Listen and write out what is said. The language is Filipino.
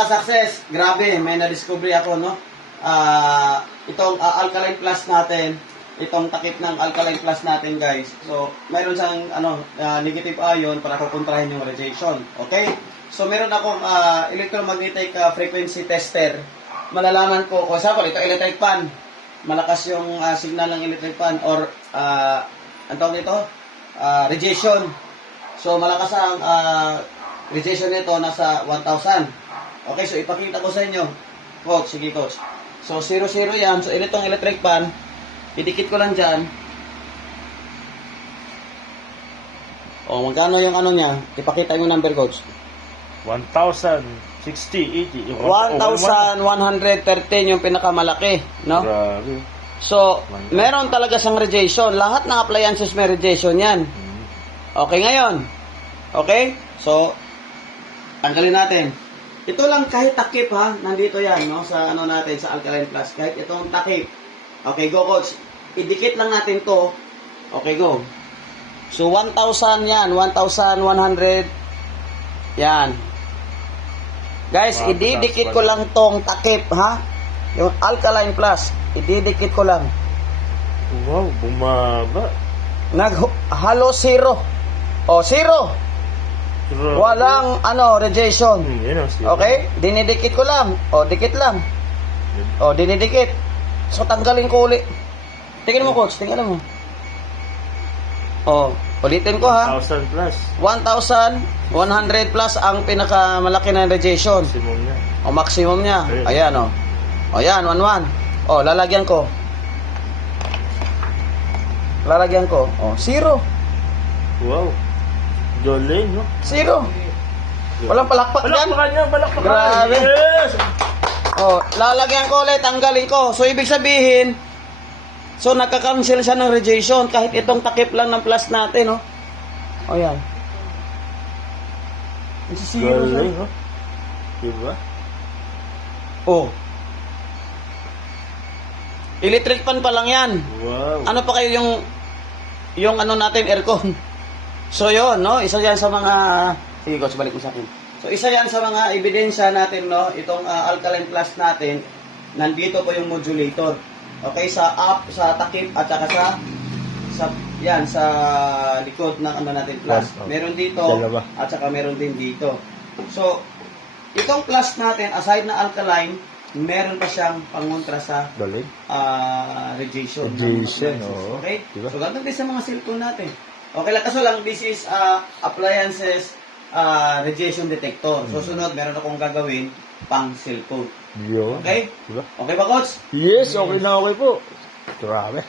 ka-success, grabe, may na-discovery ako, no? Itong Alkaline Plus natin, itong takip ng Alkaline Plus natin, guys. So, mayroon siyang negative ion para kukontrahin yung radiation. Okay? So, meron akong electromagnetic frequency tester. Malalaman ko, kung example, ito electric fan. Malakas yung signal ng electric fan or ang tawag nito? Radiation. So, malakas ang radiation nito nasa 1,000. Okay, so ipakita ko sa inyo. Coach, sige coach. So, 0, 0 yan. So, itong electric fan, idikit ko lang dyan. O, magkano yung ano niya? Ipakita yung number, coach. 1,060, 80. 1,113 yung pinakamalaki, no? Grabe. So, meron talaga siyang radiation. Lahat ng appliances may radiation yan. Okay, ngayon. Okay? So, tanggalin natin. Ito lang kahit takip ha, nandito yan, no? Sa ano natin, sa Alkaline Plus. Kahit itong takip. Okay, go coach. Idikit lang natin to. Okay, go. So, 1,000 yan. 1,100. Yan. Guys, ididikit ko lang tong takip, ha? Yung Alkaline Plus. Ididikit ko lang. Wow, bumaba. Halo 0. O, 0. Grabe. Walang, radiation. Yan ang Okay? Dinidikit ko lang. O, dikit lang. O, dinidikit. So, tanggalin ko ulit. Tingnan mo, coach. Tingnan mo. O, ulitin ko, ha? 1,000 plus. 1,100 plus ang pinakamalaki na radiation. Maximum na. O, maximum niya. Ayun. Ayan, o. O, yan, 1,1. O, lalagyan ko. Lalagyan ko. O, 0. Wow. Jolene, no? 0. Walang palakpak yan. Palakpakan niya, palakpakan. Grabe. Yes! Oh, lalagyan ko ulit, tanggalin ko. So, ibig sabihin, so, nagka-cancel siya ng radiation kahit itong takip lang ng plus natin, no? O, yan. Zero siya. Jolene, no? Diba? Oh. Electric fan pa lang yan. Wow. Ano pa kayo yung ano natin, aircon? So, yun, no? Isa yan sa mga... Sige, coach, balik mo sa akin. So, isa yan sa mga ebidensya natin, no? Itong Alkaline Plus natin, nandito po yung modulator. Okay, sa takip at saka sa likod ng ano natin plus. Meron dito at saka meron din dito. So, itong plus natin, aside na alkaline, meron pa siyang pangontra sa radiation. Radiation, oo. Okay? Diba? So, ganun din sa mga cellphone natin. Okay lang, kaso lang, this is appliances radiation detector. So, sunod, meron akong gagawin pang cellphone. Yun. Okay? Diba? Okay ba, coach? Yes, okay na okay po. Grabe.